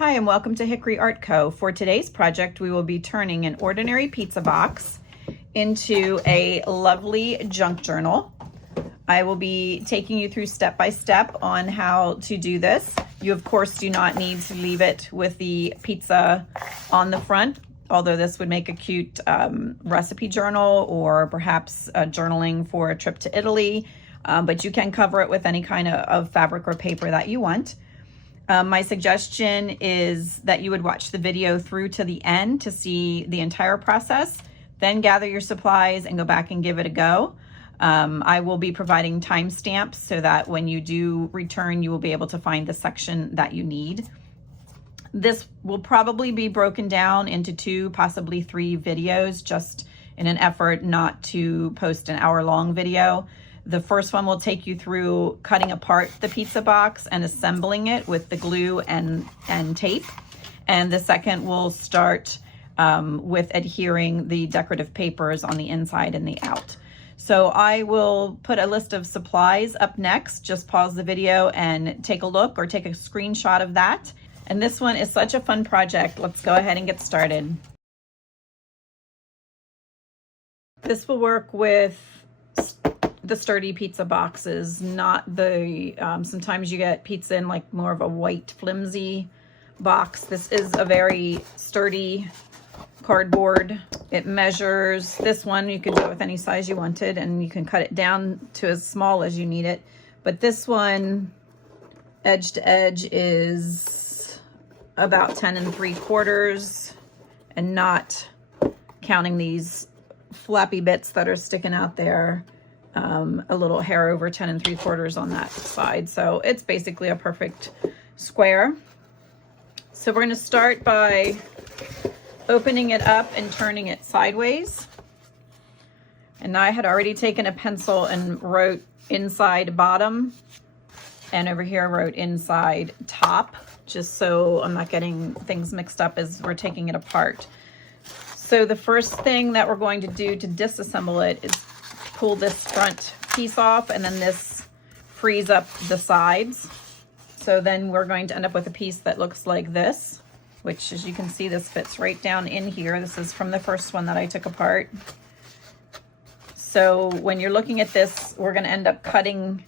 Hi and welcome to Hickory Art Co. For today's project, we will be turning an ordinary pizza box into a lovely junk journal. I will be taking you through step by step on how to do this. You of course do not need to leave it with the pizza on the front, although this would make a cute recipe journal or perhaps journaling for a trip to Italy, but you can cover it with any kind of fabric or paper that you want. My suggestion is that you would watch the video through to the end to see the entire process, then gather your supplies and go back and give it a go. I will be providing timestamps so that when you do return, you will be able to find the section that you need. This will probably be broken down into 2, possibly 3 videos, just in an effort not to post an hour-long video. The first one will take you through cutting apart the pizza box and assembling it with the glue and tape. And the second will start with adhering the decorative papers on the inside and the out. So I will put a list of supplies up next. Just pause the video and take a look or take a screenshot of that. And this one is such a fun project. Let's go ahead and get started. This will work with the sturdy pizza boxes, not the, sometimes you get pizza in like more of a white flimsy box. This is a very sturdy cardboard. It measures, this one you could do it with any size you wanted and you can cut it down to as small as you need it. But this one, edge to edge, is about 10 3/4 and not counting these flappy bits that are sticking out there. A little hair over 10 3/4 on that side. So it's basically a perfect square. So we're going to start by opening it up and turning it sideways. And I had already taken a pencil and wrote inside bottom, and over here I wrote inside top, just so I'm not getting things mixed up as we're taking it apart. So the first thing that we're going to do to disassemble it is pull this front piece off, and then this frees up the sides. So then we're going to end up with a piece that looks like this, which, as you can see, this fits right down in here. This is from the first one that I took apart. So when you're looking at this, we're going to end up cutting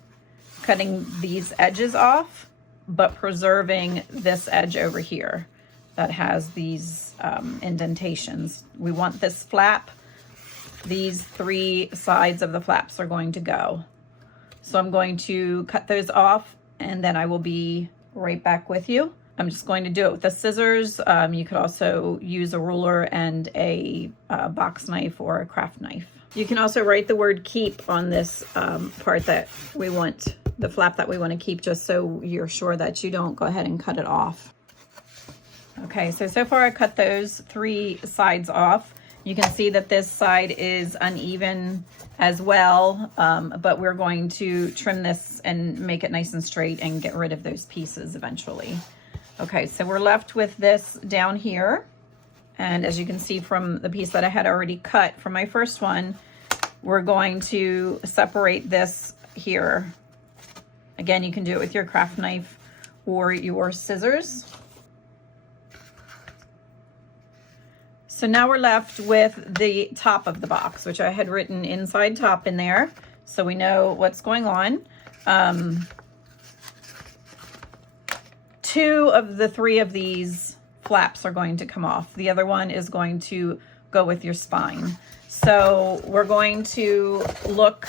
these edges off, but preserving this edge over here that has these indentations. We want this flap. These 3 sides of the flaps are going to go. So I'm going to cut those off and then I will be right back with you. I'm just going to do it with the scissors. You could also use a ruler and a box knife or a craft knife. You can also write the word keep on this part that we want, the flap that we want to keep, just so you're sure that you don't go ahead and cut it off. Okay, so far I cut those 3 sides off. You can see that this side is uneven as well, but we're going to trim this and make it nice and straight and get rid of those pieces eventually. Okay, so we're left with this down here. And as you can see from the piece that I had already cut from my first one, we're going to separate this here. Again, you can do it with your craft knife or your scissors. So now we're left with the top of the box, which I had written inside top in there, so we know what's going on. 2 of the 3 of these flaps are going to come off. The other one is going to go with your spine. So we're going to look,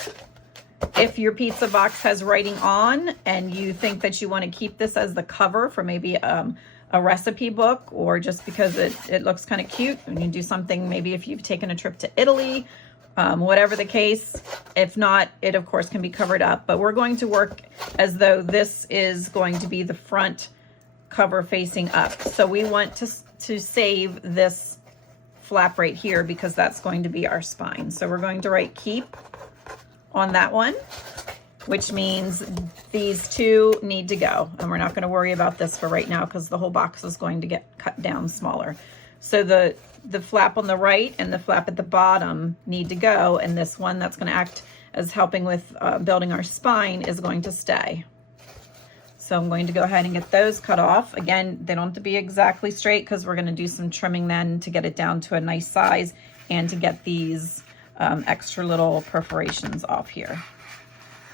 if your pizza box has writing on and you think that you want to keep this as the cover for maybe a recipe book, or just because it looks kind of cute when you do something, maybe if you've taken a trip to Italy, whatever the case. If not, it of course can be covered up, but we're going to work as though this is going to be the front cover facing up. So we want to save this flap right here because that's going to be our spine. So we're going to write keep on that one, which means these 2 need to go. And we're not going to worry about this for right now because the whole box is going to get cut down smaller. So the flap on the right and the flap at the bottom need to go. And this one that's going to act as helping with building our spine is going to stay. So I'm going to go ahead and get those cut off. Again, they don't have to be exactly straight because we're going to do some trimming then to get it down to a nice size and to get these extra little perforations off here.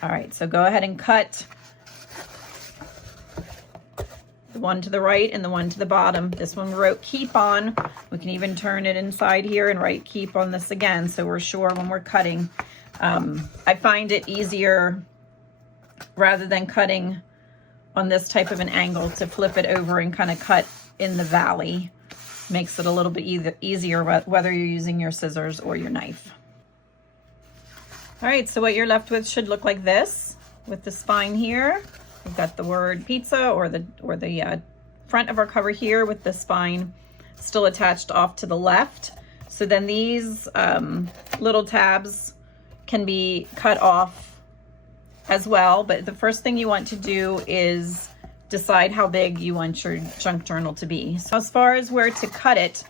All right, so go ahead and cut the one to the right and the one to the bottom. This one we wrote keep on. We can even turn it inside here and write keep on this again, so we're sure when we're cutting. I find it easier, rather than cutting on this type of an angle, to flip it over and kind of cut in the valley. Makes it a little bit easier whether you're using your scissors or your knife. All right, so what you're left with should look like this, with the spine here. We've got the word pizza or the front of our cover here with the spine still attached off to the left. So then these little tabs can be cut off as well, but the first thing you want to do is decide how big you want your junk journal to be. So as far as where to cut it,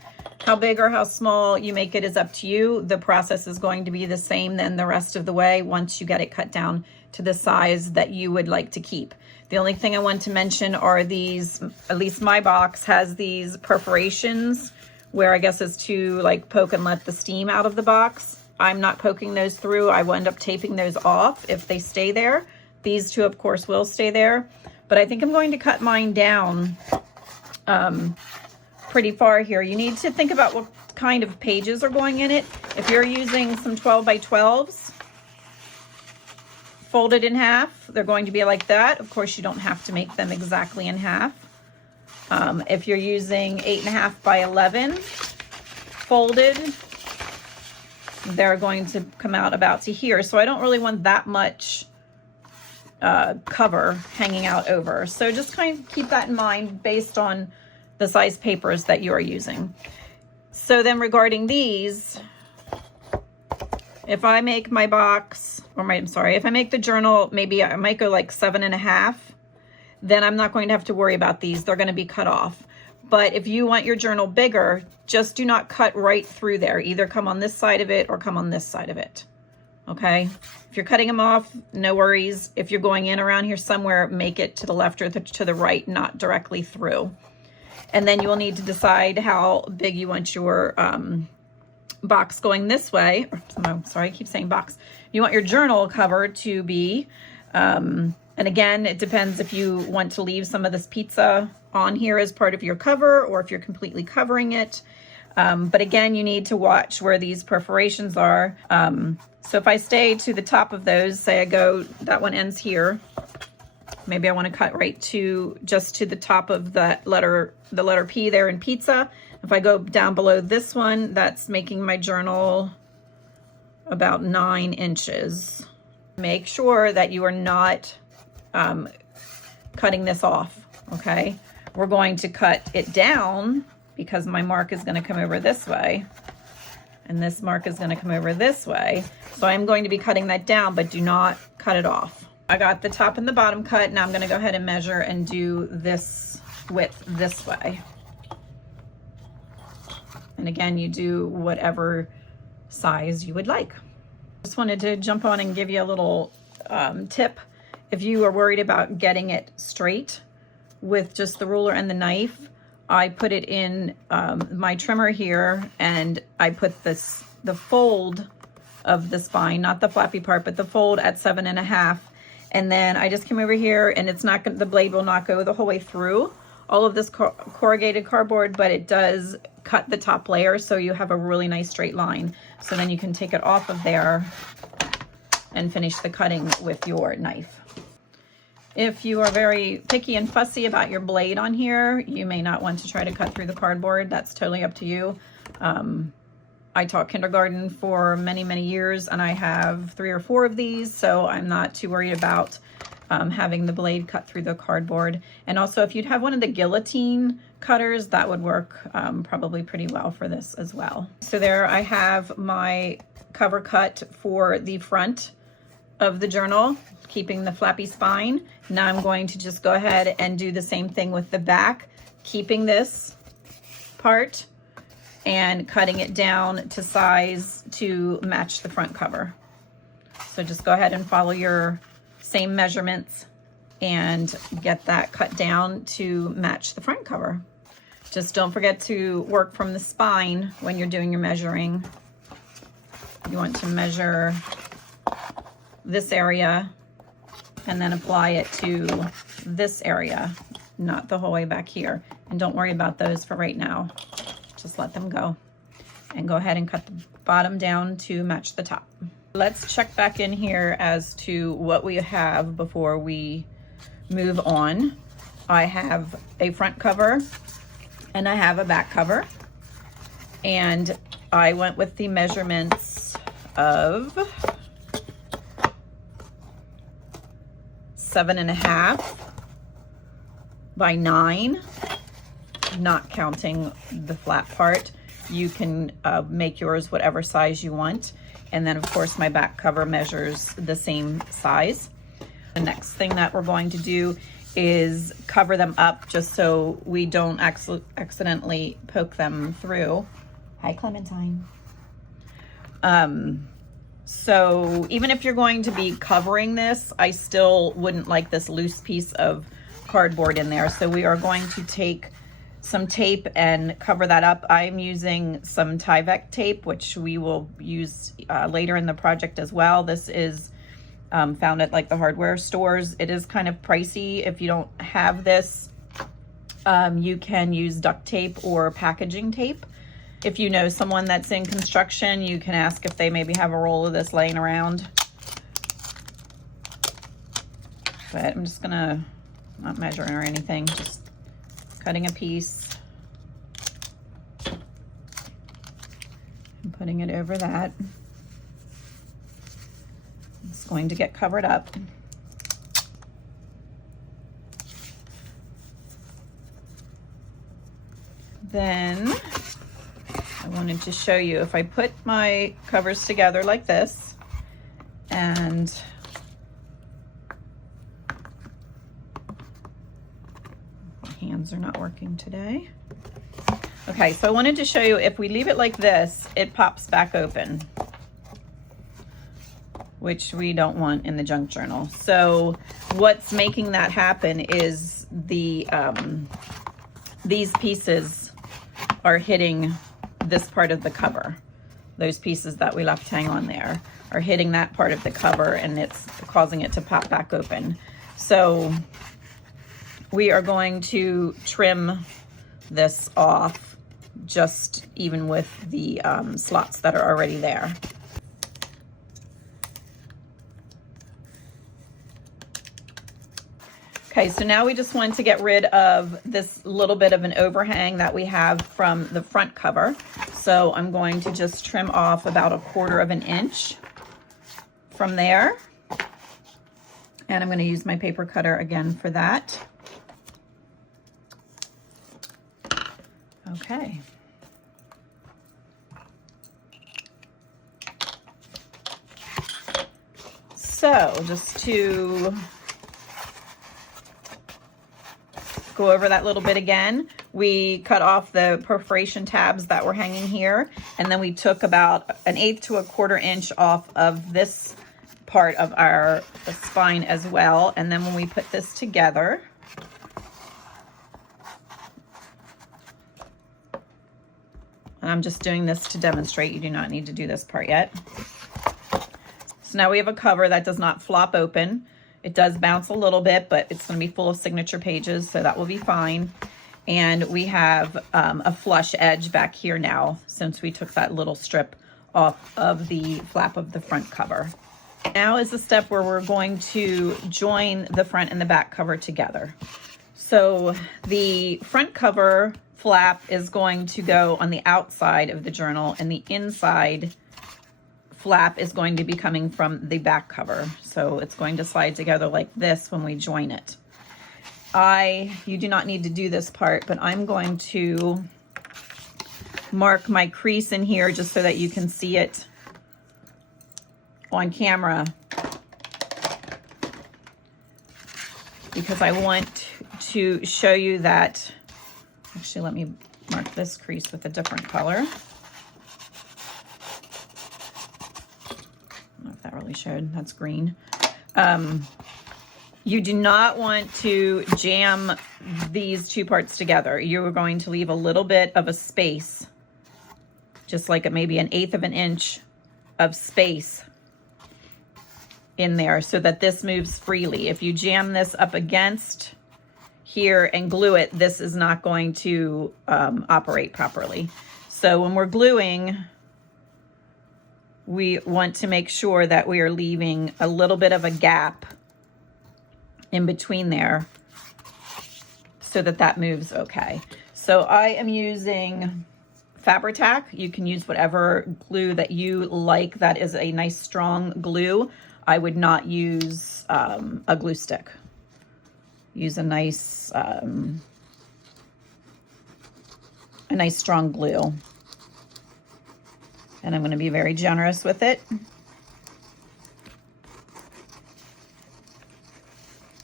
how big or how small you make it is up to you. The process is going to be the same then the rest of the way once you get it cut down to the size that you would like to keep. The only thing I want to mention are these, at least my box has these perforations where I guess is to like poke and let the steam out of the box. I'm not poking those through. I will end up taping those off if they stay there. These two, of course, will stay there. But I think I'm going to cut mine down pretty far here. You need to think about what kind of pages are going in it. If you're using some 12 by 12s, folded in half, they're going to be like that. Of course, you don't have to make them exactly in half. If you're using 8.5 by 11 folded, they're going to come out about to here. So I don't really want that much cover hanging out over. So just kind of keep that in mind based on the size papers that you are using. So then regarding these, if I make my box, if I make the journal, maybe I might go like 7.5, then I'm not going to have to worry about these. They're going to be cut off. But if you want your journal bigger, just do not cut right through there. Either come on this side of it or come on this side of it. Okay? If you're cutting them off, no worries. If you're going in around here somewhere, make it to the left or to the right, not directly through. And then you will need to decide how big you want your box going this way. No, sorry, I keep saying box. You want your journal cover to be, and again, it depends if you want to leave some of this pizza on here as part of your cover or if you're completely covering it. But again, you need to watch where these perforations are. So if I stay to the top of those, say I go, that one ends here. Maybe I want to cut right to just to the top of the letter P there in pizza. If I go down below this one, that's making my journal about 9 inches. Make sure that you are not cutting this off, okay? We're going to cut it down because my mark is going to come over this way and this mark is going to come over this way. So I'm going to be cutting that down, but do not cut it off. I got the top and the bottom cut. Now I'm going to go ahead and measure and do this width this way. And again, you do whatever size you would like. Just wanted to jump on and give you a little tip. If you are worried about getting it straight with just the ruler and the knife, I put it in my trimmer here, and I put the fold of the spine, not the flappy part, but the fold at 7.5. And then I just came over here, and it's not the blade will not go the whole way through all of this corrugated cardboard, but it does cut the top layer, so you have a really nice straight line. So then you can take it off of there and finish the cutting with your knife. If you are very picky and fussy about your blade on here, you may not want to try to cut through the cardboard. That's totally up to you. I taught kindergarten for many, many years, and I have 3 or 4 of these, so I'm not too worried about having the blade cut through the cardboard. And also, if you'd have one of the guillotine cutters, that would work probably pretty well for this as well. So there I have my cover cut for the front of the journal, keeping the flappy spine. Now I'm going to just go ahead and do the same thing with the back, keeping this part and cutting it down to size to match the front cover. So just go ahead and follow your same measurements and get that cut down to match the front cover. Just don't forget to work from the spine when you're doing your measuring. You want to measure this area and then apply it to this area, not the whole way back here. And don't worry about those for right now. Just let them go. And go ahead and cut the bottom down to match the top. Let's check back in here as to what we have before we move on. I have a front cover and I have a back cover. And I went with the measurements of 7.5 by 9, not counting the flat part. You can make yours whatever size you want. And then of course my back cover measures the same size. The next thing that we're going to do is cover them up just so we don't accidentally poke them through. Hi, Clementine. So even if you're going to be covering this, I still wouldn't like this loose piece of cardboard in there. So we are going to take some tape and cover that up. I'm using some Tyvek tape, which we will use later in the project as well. This is found at like the hardware stores. It is kind of pricey. If you don't have this, you can use duct tape or packaging tape. If you know someone that's in construction, you can ask if they maybe have a roll of this laying around. But I'm just gonna, not measuring or anything, just cutting a piece and putting it over that. It's going to get covered up. Then I wanted to show you, if I put my covers together like this, and my hands are not working today. Okay, so I wanted to show you, if we leave it like this, it pops back open, which we don't want in the junk journal. So what's making that happen is the these pieces are hitting this part of the cover. Those pieces that we left hang on there are hitting that part of the cover, and it's causing it to pop back open. So we are going to trim this off, just even with the slots that are already there. Okay, so now we just want to get rid of this little bit of an overhang that we have from the front cover. So I'm going to just trim off about 1/4 inch from there. And I'm going to use my paper cutter again for that. Okay. So just to go over that little bit again, we cut off the perforation tabs that were hanging here, and then we took about 1/8 to 1/4 inch off of this part of our spine as well. And then when we put this together, and I'm just doing this to demonstrate, you do not need to do this part yet. So now we have a cover that does not flop open. It does bounce a little bit, but it's going to be full of signature pages, so that will be fine. And we have a flush edge back here now, since we took that little strip off of the flap of the front cover. Now is the step where we're going to join the front and the back cover together. So the front cover flap is going to go on the outside of the journal, and the inside flap is going to be coming from the back cover. So it's going to slide together like this when we join it. You do not need to do this part, but I'm going to mark my crease in here just so that you can see it on camera, because I want to show you that. Actually, let me mark this crease with a different color. I don't know if that really showed. That's green. You do not want to jam these two parts together. You're going to leave a little bit of a space, just like maybe 1/8 of an inch of space in there so that this moves freely. If you jam this up against here and glue it, this is not going to operate properly. So when we're gluing, we want to make sure that we are leaving a little bit of a gap in between there so that that moves okay. So I am using Fabri-Tac. You can use whatever glue that you like that is a nice strong glue. I would not use a glue stick. Use a nice strong glue. And I'm going to be very generous with it.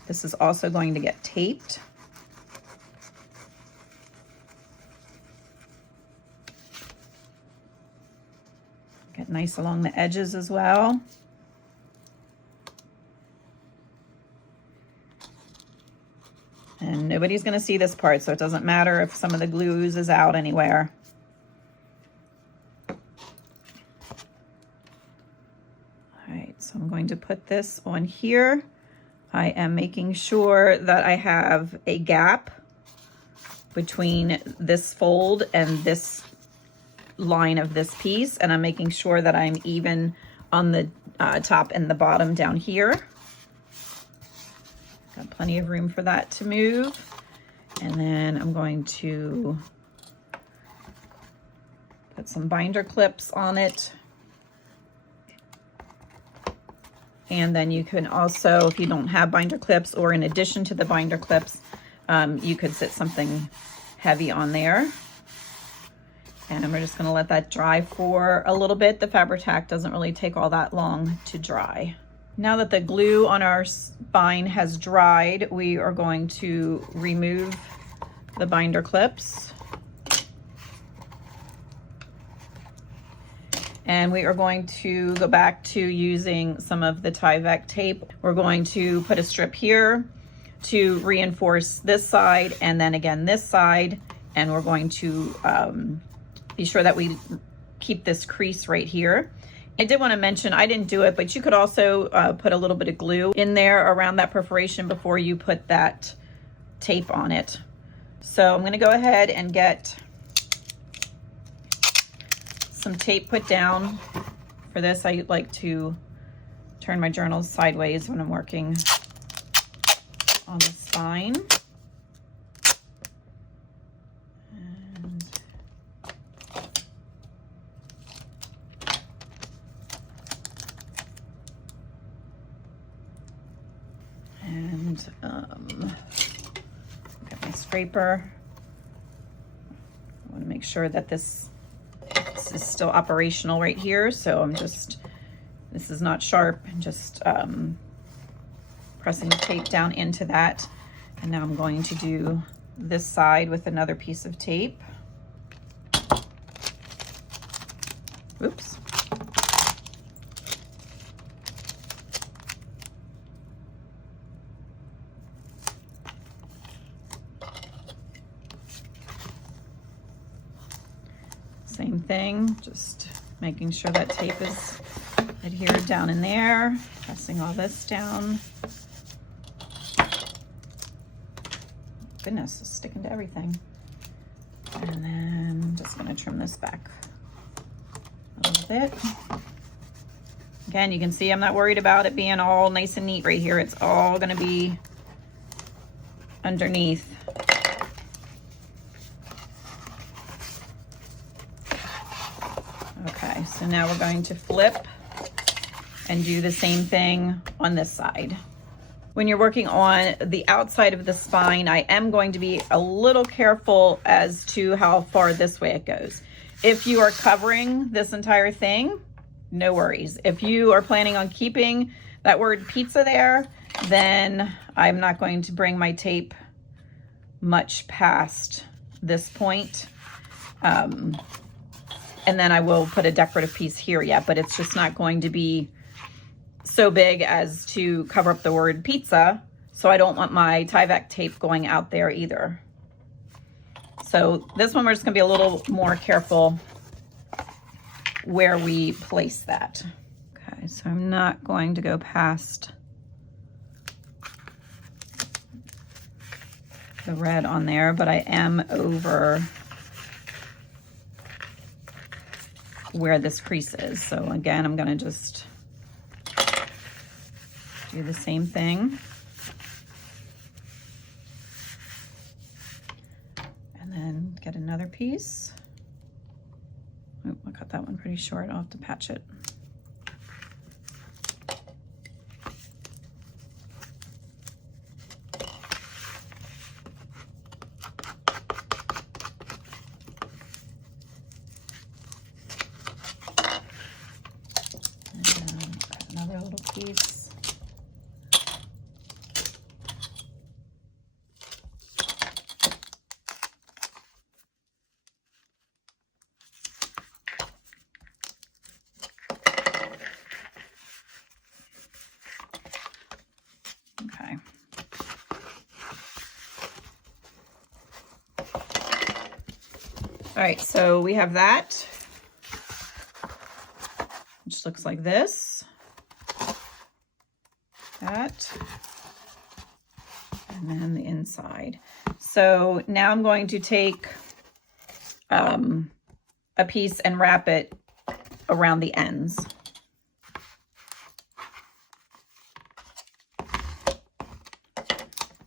This is also going to get taped. Get nice along the edges as well. And nobody's going to see this part, so it doesn't matter if some of the glue oozes out anywhere. All right, so I'm going to put this on here. I am making sure that I have a gap between this fold and this line of this piece, and I'm making sure that I'm even on the top and the bottom down here. Got plenty of room for that to move. And then I'm going to put some binder clips on it. And then you can also, if you don't have binder clips, or in addition to the binder clips, you could sit something heavy on there. And we're just going to let that dry for a little bit. The Fabri-Tac doesn't really take all that long to dry. Now that the glue on our spine has dried, we are going to remove the binder clips. And we are going to go back to using some of the Tyvek tape. We're going to put a strip here to reinforce this side, and then again this side. And we're going to be sure that we keep this crease right here. I did want to mention, I didn't do it, but you could also put a little bit of glue in there around that perforation before you put that tape on it. So I'm going to go ahead and get some tape put down. For this, I like to turn my journals sideways when I'm working on the spine. Got my scraper. I want to make sure that this is still operational right here. So I'm just, this is not sharp, I'm just pressing the tape down into that. And now I'm going to do this side with another piece of tape. Oops. Same thing, just making sure that tape is adhered down in there, pressing all this down. Goodness, it's sticking to everything. And then I'm just gonna trim this back a little bit. Again, you can see I'm not worried about it being all nice and neat right here. It's all gonna be underneath. Okay, so now we're going to flip and do the same thing on this side. When you're working on the outside of the spine, I am going to be a little careful as to how far this way it goes. If you are covering this entire thing, no worries. If you are planning on keeping that word pizza there, then I'm not going to bring my tape much past this point. And then I will put a decorative piece here, yeah, but it's just not going to be so big as to cover up the word pizza. So I don't want my Tyvek tape going out there either. So this one we're just gonna be a little more careful where we place that. Okay, so I'm not going to go past the red on there, but I am over where this crease is. So again, I'm gonna just do the same thing. And then get another piece. Oh, I cut that one pretty short. I'll have to patch it. Another little piece. Okay. All right, so we have that, which looks like this. That, and then the inside. So now I'm going to take a piece and wrap it around the ends.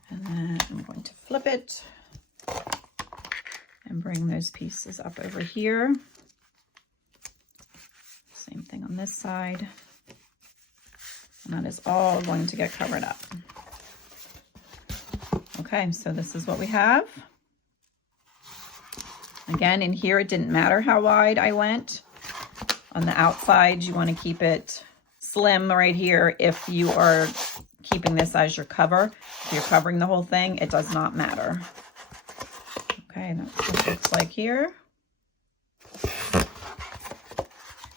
And then I'm going to flip it and bring those pieces up over here. Same thing on this side. And that is all going to get covered up. Okay, so this is what we have. Again, in here, it didn't matter how wide I went. On the outside, you want to keep it slim right here. If you are keeping this as your cover, if you're covering the whole thing, it does not matter. Okay, that's what it looks like here.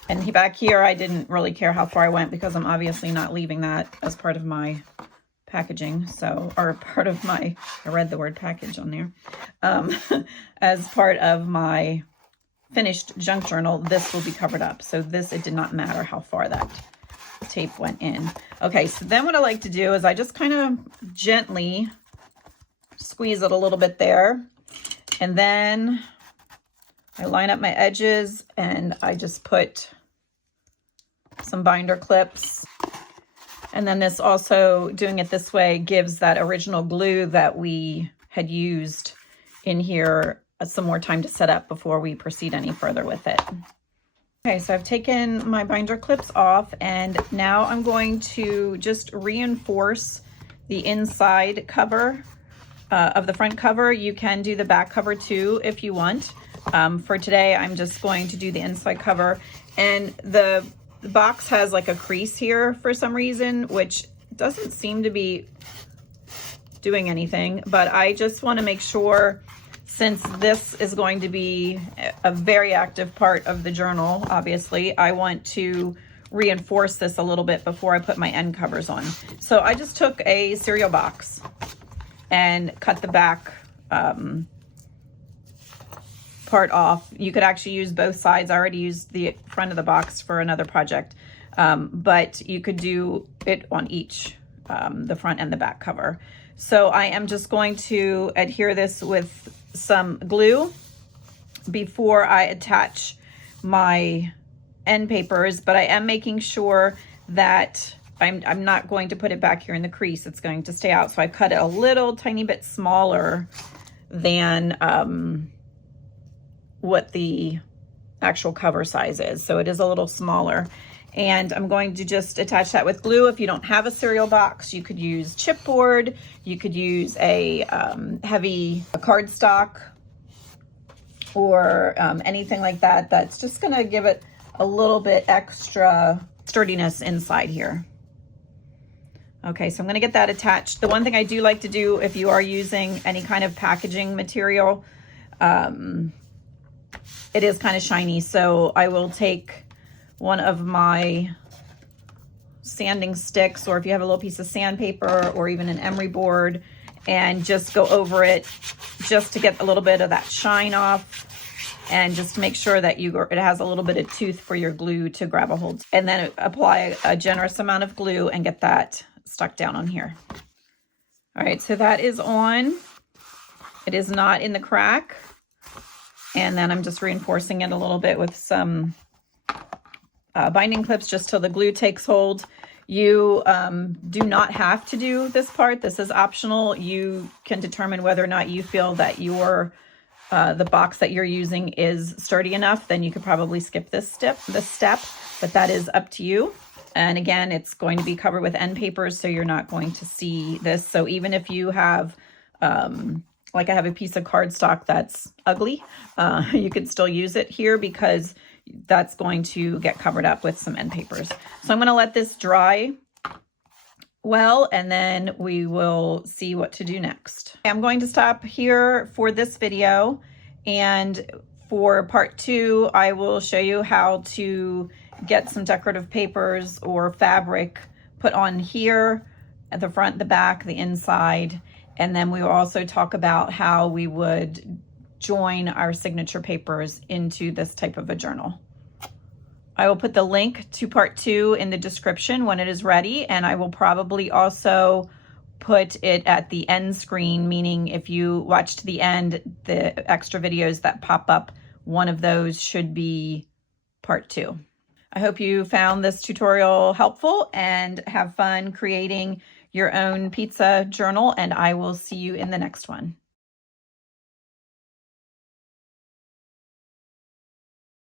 And back here, I didn't really care how far I went because I'm obviously not leaving that as part of my packaging. So, or part of my, I read the word package on there. As part of my finished junk journal, this will be covered up. So this, it did not matter how far that tape went in. Okay, so then what I like to do is I just kind of gently squeeze it a little bit there. And then I line up my edges and I just put some binder clips. And then this also, doing it this way, gives that original glue that we had used in here some more time to set up before we proceed any further with it. Okay, so I've taken my binder clips off and now I'm going to just reinforce the inside cover of the front cover. You can do the back cover too if you want. For today, I'm just going to do the inside cover. And the box has like a crease here for some reason, which doesn't seem to be doing anything, but I just want to make sure, since this is going to be a very active part of the journal, obviously, I want to reinforce this a little bit before I put my end covers on. So I just took a cereal box and cut the back part off. You could actually use both sides. I already used the front of the box for another project, but you could do it on each, the front and the back cover. So I am just going to adhere this with some glue before I attach my end papers, but I am making sure that I'm not going to put it back here in the crease. It's going to stay out. So I cut it a little tiny bit smaller than what the actual cover size is. So it is a little smaller. And I'm going to just attach that with glue. If you don't have a cereal box, you could use chipboard. You could use a heavy cardstock or anything like that. That's just gonna give it a little bit extra sturdiness inside here. Okay, so I'm gonna get that attached. The one thing I do like to do if you are using any kind of packaging material, it is kind of shiny, so I will take one of my sanding sticks, or if you have a little piece of sandpaper or even an emery board, and just go over it just to get a little bit of that shine off, and just make sure that it has a little bit of tooth for your glue to grab a hold. And then apply a generous amount of glue and get that stuck down on here. All right, so that is on. It is not in the crack. And then I'm just reinforcing it a little bit with some binding clips just till the glue takes hold. You do not have to do this part. This is optional. You can determine whether or not you feel that your the box that you're using is sturdy enough. Then you could probably skip this step, but that is up to you. And again, it's going to be covered with end papers, so you're not going to see this. So even if you have, like I have a piece of cardstock that's ugly, you could still use it here because that's going to get covered up with some end papers. So I'm going to let this dry well, and then we will see what to do next. I'm going to stop here for this video, and for part 2, I will show you how to get some decorative papers or fabric put on here at the front, the back, the inside, and then we will also talk about how we would join our signature papers into this type of a journal. I will put the link to part 2 in the description when it is ready, and I will probably also put it at the end screen, meaning if you watch to the end, the extra videos that pop up, one of those should be part 2. I hope you found this tutorial helpful and have fun creating your own pizza journal, and I will see you in the next one.